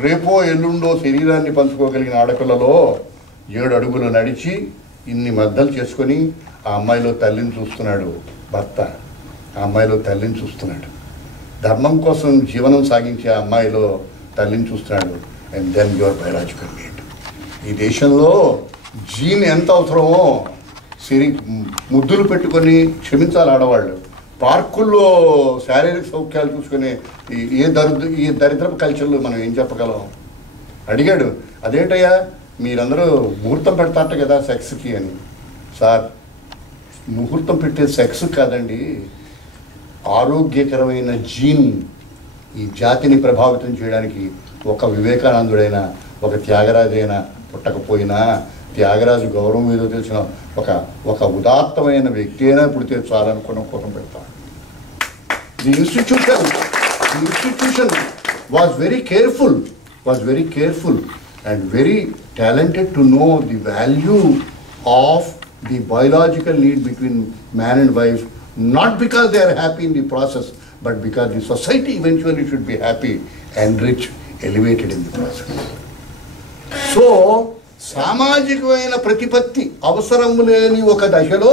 రేపో ఎల్లుండో శరీరాన్ని పంచుకోగలిగిన ఆడపిల్లలో 7 అడుగులు నడిచి ఇన్ని మద్దలు చేసుకొని ఆ అమ్మాయిలో తల్లిని చూస్తున్నాడు భర్త. ఆ అమ్మాయిలో తల్లిని చూస్తున్నాడు. ధర్మం కోసం జీవనం సాగించే ఆ అమ్మాయిలో తల్లిని చూస్తున్నాడు. And then your biological need. ఈ దేశంలో జీన్ ఎంత అవసరమో ముద్దులు పెట్టుకొని క్షమించాలి ఆడవాళ్ళు. పార్కుల్లో శారీరక సౌఖ్యాలు చూసుకునే ఈ దరిద్రపు కల్చర్లో మనం ఏం చెప్పగలం? అడిగాడు, అదేంటయ్యా మీరందరూ ముహూర్తం పెడతారట కదా సెక్స్కి అని. సార్, ముహూర్తం పెట్టే సెక్స్ కాదండి, ఆరోగ్యకరమైన జీన్ ఈ జాతిని ప్రభావితం చేయడానికి ఒక వివేకానందుడైనా ఒక త్యాగరాజైనా పుట్టకపోయినా త్యాగరాజు గౌరవం ఏదో తెలిసిన ఒక ఉదాత్తమైన వ్యక్తి అయినా పుడితే చాలనుకున్న కోసం పెడతాను. The institution was very careful and very talented to know the value of the biological need between man and wife, not because they are happy in the process, but because the society eventually should be happy, enriched, elevated in the process. So, సామాజికమైన ప్రతిపత్తి అవసరం లేని ఒక దశలో,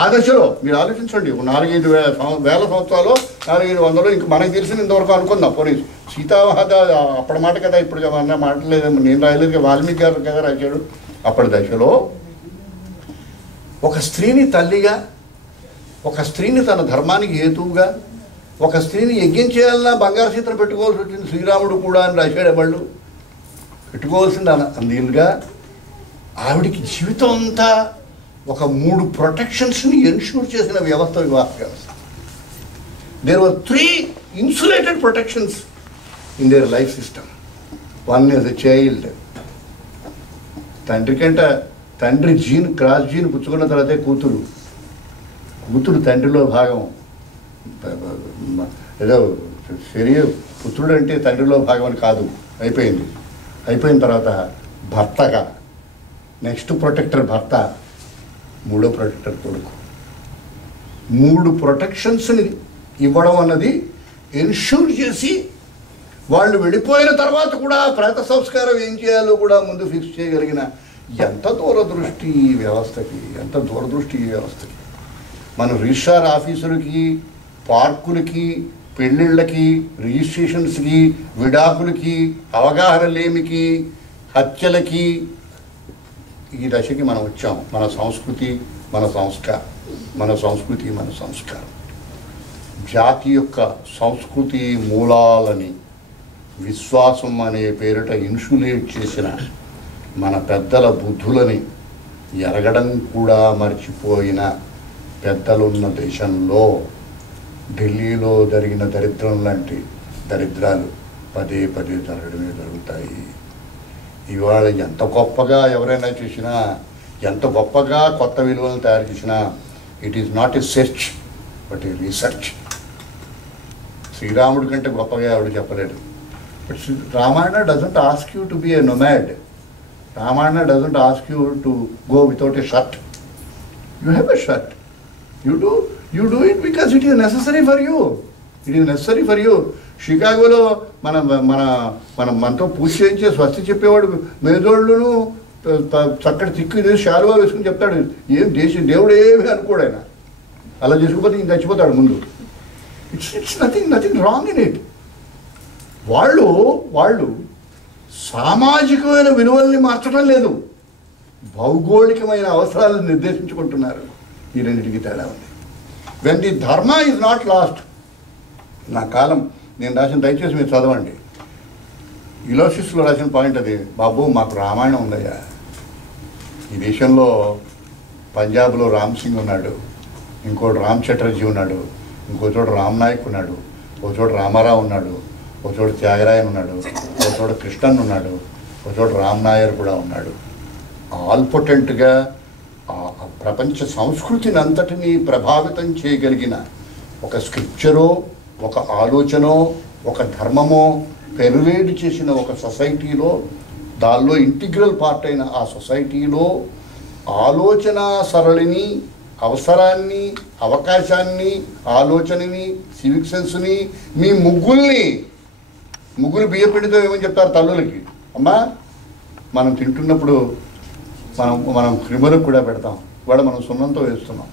ఆ దశలో మీరు ఆలోచించండి, 4-5 వేల సంవత్సరాలు 400-500 ఇంక మనకు తెలిసిన ఇంతవరకు అనుకుందాం. పోనీ సీతావహ అప్పటి మాట కదా, ఇప్పుడు అన్న మాటలేదేమో, నేను రాయలేదు, వాల్మీకి గారు కదా రాశాడు. అప్పటి దశలో ఒక స్త్రీని తల్లిగా, ఒక స్త్రీని తన ధర్మానికి హేతువుగా, ఒక స్త్రీని యజ్ఞం చేయాలన్నా బంగారు సీతను పెట్టుకోవాల్సి వచ్చింది శ్రీరాముడు కూడా అని రాశాడు. వాళ్ళు పెట్టుకోవాల్సింది అందుగా ఆవిడికి జీవితం అంతా ఒక 3 ప్రొటెక్షన్స్ని ఎన్ష్యూర్ చేసిన వ్యవస్థ వివాహ వ్యవస్థ. There were 3 insulated protections in their life system. One is a child. తండ్రి జీన్, క్రాస్ జీన్ పుచ్చుకున్న తర్వాతే కూతురు తండ్రిలో భాగం. ఏదో పుత్రుడు అంటే తండ్రిలో భాగం అని కాదు. అయిపోయిన తర్వాత భర్తగా, నెక్స్ట్ ప్రొటెక్టర్ భర్త, మూడో ప్రొటెక్టర్ కొడుకు. 3 ప్రొటెక్షన్స్ని ఇవ్వడం అన్నది ఎన్ష్యూర్ చేసి వాళ్ళు వెళ్ళిపోయిన తర్వాత కూడా ప్రేత సంస్కారం ఏం చేయాలో కూడా ముందు ఫిక్స్ చేయగలిగిన ఎంత దూరదృష్టి ఈ వ్యవస్థకి. మనం రిజిస్ట్రార్ ఆఫీసులకి, పార్కులకి, పెళ్ళిళ్ళకి, రిజిస్ట్రేషన్స్కి, విడాకులకి, అవగాహన లేమికి, హత్యలకి, ఈ దశకి మనం వచ్చాం. మన సంస్కృతి మన సంస్కారం జాతి యొక్క సంస్కృతి మూలాలని విశ్వాసం అనే పేరిట ఇన్సులేట్ చేసిన మన పెద్దల బుద్ధులని ఎరగడం కూడా మర్చిపోయిన పెద్దలున్న దేశంలో ఢిల్లీలో జరిగిన దరిద్రం లాంటి దరిద్రాలు పదే జరుగుతాయి. ఇవాళ ఎంత గొప్పగా ఎవరైనా చేసినా, ఎంత గొప్పగా కొత్త విలువలను తయారు చేసినా, it is not a search but a research. శ్రీరాముడి కంటే గొప్పగా ఎవడు చెప్పలేడు. But Ramayana doesn't ask you to be a nomad. Ramayana doesn't ask you to go without a shirt. You have a shirt. You do it because it is necessary for you. షికాగోలో మనతో పూజ చేయించే స్వస్తి చెప్పేవాడు మేధోళ్ళను చక్కటి చిక్కు శాలువా వేసుకుని చెప్తాడు. దేవుడు ఏమి అనుకోడు ఆయన. అలా చేసుకోకపోతే ఇంక చచ్చిపోతాడు ముందు. It's nothing wrong in it. వాళ్ళు సామాజికమైన విలువల్ని మార్చడం లేదు, భౌగోళికమైన అవసరాలను నిర్దేశించుకుంటున్నారు. ఈ రెండింటికి తేడా ఉంది. వెన్ ది ధర్మ ఈజ్ నాట్ లాస్ట్. నా కాలం నేను రాసిన, దయచేసి మీరు చదవండి, యులోసిస్లో రాసిన పాయింట్ అది. బాబు మాకు రామాయణం ఉందయ్యా. ఈ దేశంలో పంజాబ్లో రామ్ సింగ్ ఉన్నాడు, ఇంకోటి రామ్ చటర్జీ ఉన్నాడు, ఇంకో చోట రామ్ నాయక్ ఉన్నాడు, ఒక చోట రామారావు ఉన్నాడు, ఒక చోట త్యాగరాయన్ ఉన్నాడు, ఒక చోట కృష్ణన్ ఉన్నాడు, ఒక చోట రామ్ నాయర్ కూడా ఉన్నాడు. ఆల్ పొటెంట్గా ప్రపంచ సంస్కృతిని అంతటినీ ప్రభావితం చేయగలిగిన ఒక స్క్రిప్చరో, ఒక ఆలోచనో, ఒక ధర్మమో పెరువేడ్ చేసిన ఒక సొసైటీలో, దానిలో ఇంటిగ్రల్ పార్ట్ అయిన ఆ సొసైటీలో ఆలోచన సరళిని, అవసరాన్ని, అవకాశాన్ని, ఆలోచనని, సివిక్ సెన్స్ని, మీ ముగ్గురు బియ్యపిండితో ఏమని చెప్తారు తల్లులకి, అమ్మా మనం తింటున్నప్పుడు మనం క్రిములకు కూడా పెడతాం. ఇవాళ మనం సున్నంతో వేస్తున్నాం,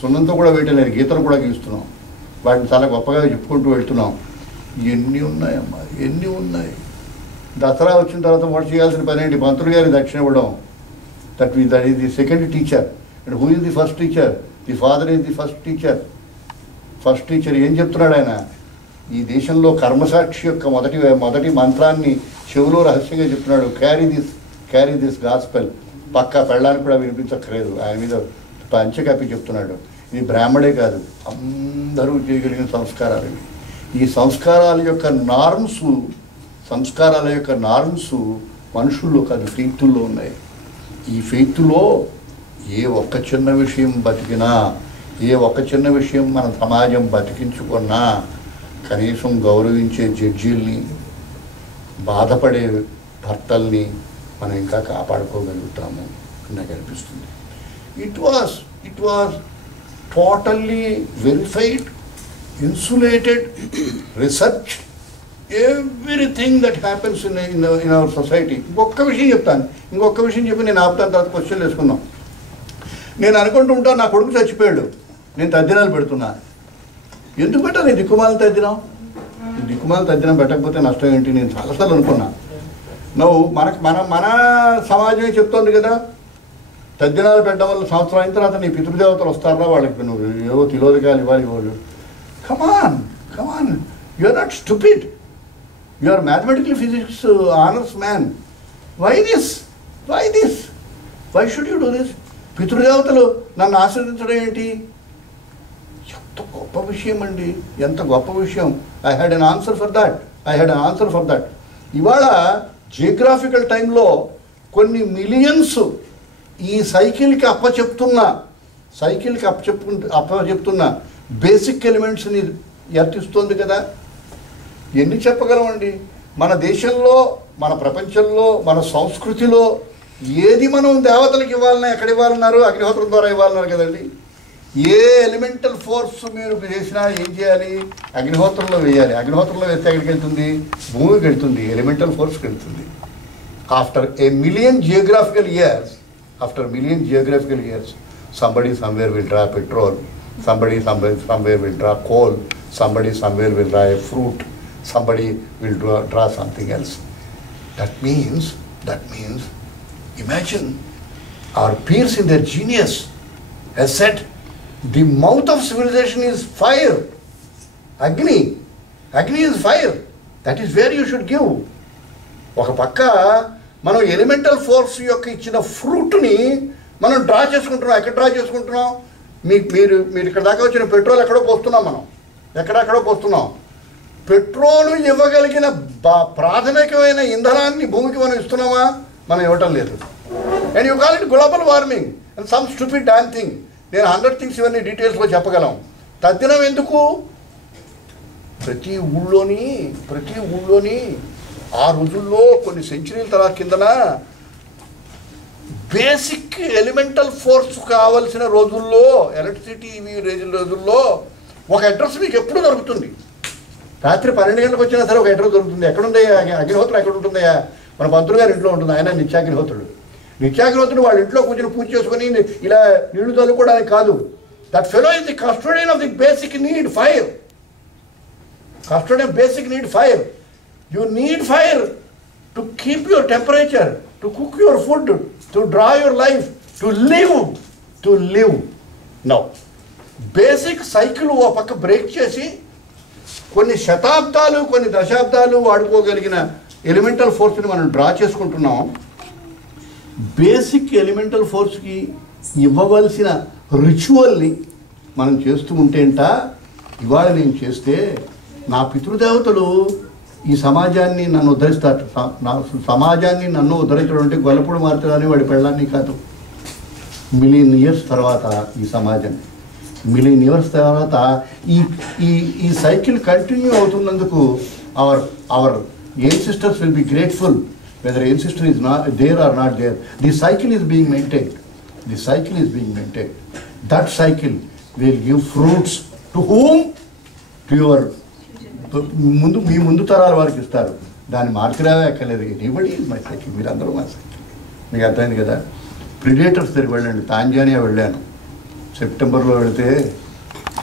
సున్నంతో కూడా వేయటలేదు, గీతలు కూడా గీస్తున్నాం, వాటిని చాలా గొప్పగా చెప్పుకుంటూ వెళ్తున్నాం. ఎన్ని ఉన్నాయమ్మా, ఎన్ని ఉన్నాయి. దసరా వచ్చిన తర్వాత వాడు చేయాల్సిన పని ఏంటి? మంత్రులు గారి దక్షిణ ఇవ్వడం. That is the second teacher. And who is the first teacher? The father is the first teacher. ఏం చెప్తున్నాడు ఆయన? ఈ దేశంలో కర్మసాక్షి యొక్క మొదటి మంత్రాన్ని చెవులో రహస్యంగా చెప్తున్నాడు. Carry this gospel. పక్కా పెళ్ళానికి కూడా వినిపించక్కర్లేదు, ఆయన మీద పంచె కప్పి చెప్తున్నాడు. ఇది బ్రాహ్మడే కాదు, అందరూ చేయగలిగిన సంస్కారాలు ఇవి. ఈ సంస్కారాల యొక్క నార్మ్స్ మనుషుల్లో కాదు, ఫెయిత్తుల్లో ఉన్నాయి. ఈ ఫెయిత్తులో ఏ ఒక్క చిన్న విషయం బతికినా, ఏ ఒక్క చిన్న విషయం మన సమాజం బతికించుకున్నా కనీసం గౌరవించే జడ్జీల్ని, బాధపడే భర్తల్ని మనం ఇంకా కాపాడుకోగలుగుతాము నాకు అనిపిస్తుంది. It was totally verified, insulated, research everything that happens in our society. ఇంకొక విషయం చెప్తాను, ఇంకొక విషయం చెప్పి నేను ఆపుతాను, తర్వాత క్వశ్చన్లు వేసుకుందాం. నేను అనుకుంటూ ఉంటాను, నా కొడుకు చచ్చిపోయాడు, నేను తద్దినాలు పెడుతున్నా. ఎందుకు పెట్టాను ఈ దిక్కుమాల తద్దినం? ఈ దిక్కుమాల తద్దినం పెట్టకపోతే నష్టం ఏంటి? నేను చాలాసార్లు అనుకున్నా. నువ్వు మన సమాజమే చెప్తోంది కదా, తద్దినాలు పెట్టడం వల్ల సంవత్సరం అయిన తర్వాత నీ పితృదేవతలు వస్తారా, వాళ్ళకి నువ్వు ఏవో తిలోదకాలు ఇవ్వాలి. వాళ్ళు come on you are not stupid, you are mathematical physics honours man. Why should you do this? పితృదేవతలు నన్ను ఆశీర్వదించడం ఏంటి? ఎంత గొప్ప విషయం అండి, ఎంత గొప్ప విషయం. I had an answer for that. ఇవాళ జియోగ్రాఫికల్ టైంలో కొన్ని మిలియన్స్ ఈ సైకిల్కి అప్పచెప్తున్న బేసిక్ ఎలిమెంట్స్ని ఎర్తిస్తుంది కదా. ఎన్ని చెప్పగలమండి? మన దేశంలో, మన ప్రపంచంలో, మన సంస్కృతిలో ఏది మనం దేవతలకు ఇవ్వాలన్నా ఎక్కడ ఇవ్వాలన్నారు? అగ్నిహోత్రం ద్వారా ఇవ్వాలన్నారు కదండి. ఏ ఎలిమెంటల్ ఫోర్స్ మీరు చేసినా ఏం చేయాలి? అగ్నిహోత్రంలో వేయాలి. అగ్నిహోత్రంలో వేస్తే ఎక్కడికి వెళ్తుంది? భూమికి వెళ్తుంది, ఎలిమెంటల్ ఫోర్స్కి వెళ్తుంది. After million geographical years, somebody somewhere will draw petrol, somebody somewhere will draw coal, somebody somewhere will draw a fruit, somebody will draw something else. That means imagine our peers in their genius has said the mouth of civilization is fire. Agni is fire. That is where you should give. ఒక పక్క మనం elemental force యొక్క ఇచ్చిన ఫ్రూట్ని మనం draw చేసుకుంటున్నాం. ఎక్కడ draw చేసుకుంటున్నాం? మీరు ఇక్కడ దాకా వచ్చిన పెట్రోల్ ఎక్కడో పోస్తున్నాం, మనం ఎక్కడెక్కడో పోస్తున్నాం. పెట్రోల్ ఇవ్వగలిగిన ప్రాథమికమైన ఇంధనాన్ని భూమికి మనం ఇస్తున్నామా? మనం ఇవ్వటం లేదు. And you call it global warming and some stupid damn thing. నేను 100 థింగ్స్ ఇవన్నీ డీటెయిల్స్లో చెప్పగలం. తద్దినం ఎందుకు? ప్రతి ఊళ్ళోని ఆ రోజుల్లో కొన్ని సెంచరీల తర్వాత కిందన బేసిక్ ఎలిమెంటల్ ఫోర్స్ కావాల్సిన రోజుల్లో, ఎలక్ట్రిసిటీ రోజుల్లో ఒక అడ్రస్ మీకు ఎప్పుడు దొరుకుతుంది. రాత్రి 12 గంటలకు వచ్చినా సరే ఒక అడ్రస్ దొరుకుతుంది. ఎక్కడుందయ్యా అగ్నిహోత్రం? ఎక్కడ ఉంటుందయ్యా? మన పంతులు గారి ఇంట్లో ఉంటుంది. ఆయన నిత్యాగ్నిహోత్రుడు వాళ్ళ ఇంట్లో కూర్చొని పూజ చేసుకుని ఇలా నీళ్లు చల్లుకోవడానికి కాదు. That fellow is the custodian of the basic need fire. You need fire to keep your temperature, to cook your food, to draw your life, to live. Now, basic cycle ఓ పక్క బ్రేక్ చేసి కొన్ని శతాబ్దాలు, కొన్ని దశాబ్దాలు వాడుకోగలిగిన elemental ఫోర్స్ని మనం draw చేసుకుంటున్నాం. Basic elemental ఫోర్స్కి ఇవ్వవలసిన రిచువల్ని మనం చేస్తూ ఉంటేంట ఇవాళ నేను చేస్తే నా పితృదేవతలు ఈ సమాజాన్ని నన్ను ఉద్ధరిస్తారు. సమాజాన్ని నన్ను ఉద్ధరించడం అంటే గొల్లపూడి మారుతుందని వాడి పెళ్ళాన్ని కాదు. మిలియన్ ఇయర్స్ తర్వాత ఈ సమాజం, మిలియన్ ఇయర్స్ తర్వాత ఈ సైకిల్ కంటిన్యూ అవుతున్నందుకు our ancestors will be grateful, whether ancestor is not there or not there. The cycle is being maintained. That cycle will give fruits to whom? To your మీ ముందు తరాల వారికి ఇస్తారు. దాన్ని మార్చిరావే ఎక్కలేదు. Anybody is my cycle, మీరందరూ మా cycle. మీకు అర్థమైంది కదా. ప్రిడేటర్స్ దగ్గరికి వెళ్ళండి. తాంజానియా వెళ్ళాను సెప్టెంబర్లో. వెళితే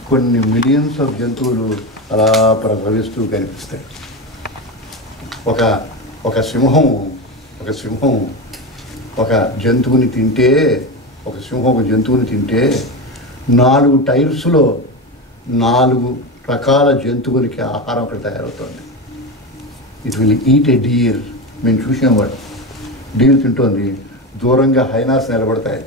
కొన్ని మిలియన్స్ ఆఫ్ జంతువులు అలా ప్రసవిస్తూ కనిపిస్తాయి. ఒక సింహం ఒక జంతువుని తింటే 4 టైర్స్లో 4 రకాల జంతువులకి ఆహారం అక్కడ తయారవుతుంది. It will eat a Deere. మేము చూసాం, వాడు డీర్ తింటోంది. దూరంగా హైనాస్ నిలబడతాయి,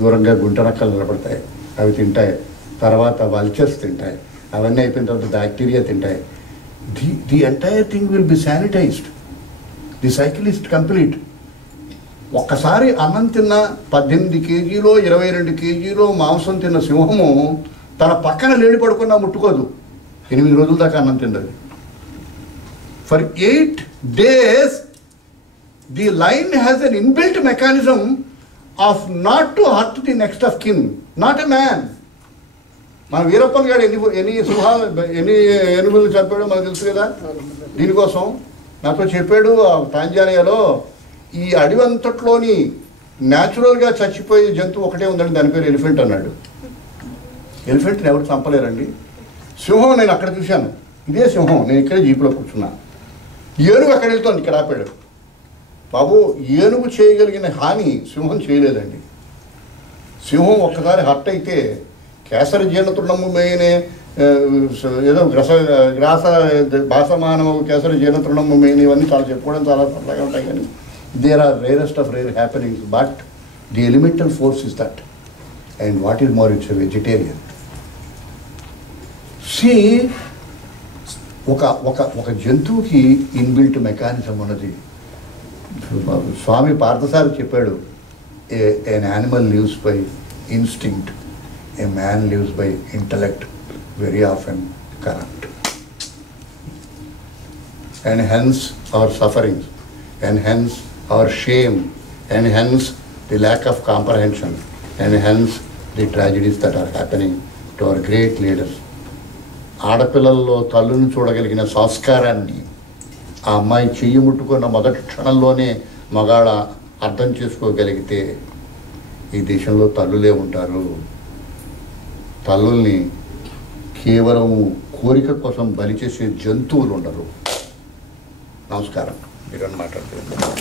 దూరంగా గుంటనక్కలు నిలబడతాయి, అవి తింటాయి. తర్వాత వల్చర్స్ తింటాయి. అవన్నీ అయిపోయిన తర్వాత బ్యాక్టీరియా తింటాయి. The entire thing will be sanitised. The cycle is complete. ఒక్కసారి అన్నం తిన్న 18 కేజీలో 22 కేజీలో మాంసం తిన్న సింహము తన పక్కన లేడి పడుకున్నా ముట్టుకోదు. 8 రోజుల దాకా అన్నం తిన్నది. For 8 days the line has an inbuilt mechanism of not to hurt the next of kin, not a man. మన వీరప్పన్ గారు ఎన్ని సింహాలు ఎన్ని ఏనుగులు చంపాడో మనకు తెలుసు కదా. దీనికోసం నాతో చెప్పాడు, టాంజానియాలో ఈ అడవి అంతట్లోని న్యాచురల్గా చచ్చిపోయే జంతువు ఒకటే ఉందండి, దాని పేరు ఎలిఫెంట్ అన్నాడు. ఎలిఫెంట్ని ఎవరు చంపలేరండి. సింహం నేను అక్కడ చూశాను, ఇదే సింహం, నేను ఇక్కడే జీపులో కూర్చున్నా. ఏనుగు అక్కడ వెళ్తాను, ఇక్కడ ఆపాడు. బాబు, ఏనుగు చేయగలిగిన హాని సింహం చేయలేదండి. సింహం ఒక్కసారి హర్ట్ అయితే కేసరి జీర్ణతృణము మేనే ఏదో గ్రాస భాసమానము కేసరి జీర్ణతృణము మెయిన్ ఇవన్నీ చాలా చెప్పుకోవడం చాలా సరళంగా ఉంటాయి, కానీ there are rarest of rare happenings. But the elemental force is that. And what is more, it's vegetarian. See ఒక జంతువుకి ఇన్బిల్ట్ మెకానిజం ఉన్నది. స్వామి పార్థసారి చెప్పాడు, an animal lives by instinct, a man lives by intellect, very often corrupt. And hence our sufferings, and hence our shame, and hence the lack of comprehension, and hence the tragedies that are happening to our great leaders. ఆడపిల్లల్లో తల్లుని చూడగలిగిన సంస్కారాన్ని ఆ అమ్మాయి చెయ్యి ముట్టుకున్న మొదటి క్షణంలోనే మగాళ్ళ అర్థం చేసుకోగలిగితే ఈ దేశంలో తల్లులే ఉంటారు. తల్లుల్ని కేవలం కోరిక కోసం బలి చేసే జంతువులు ఉండరు. నమస్కారం. మీరు మాట్లాడుతున్నారు.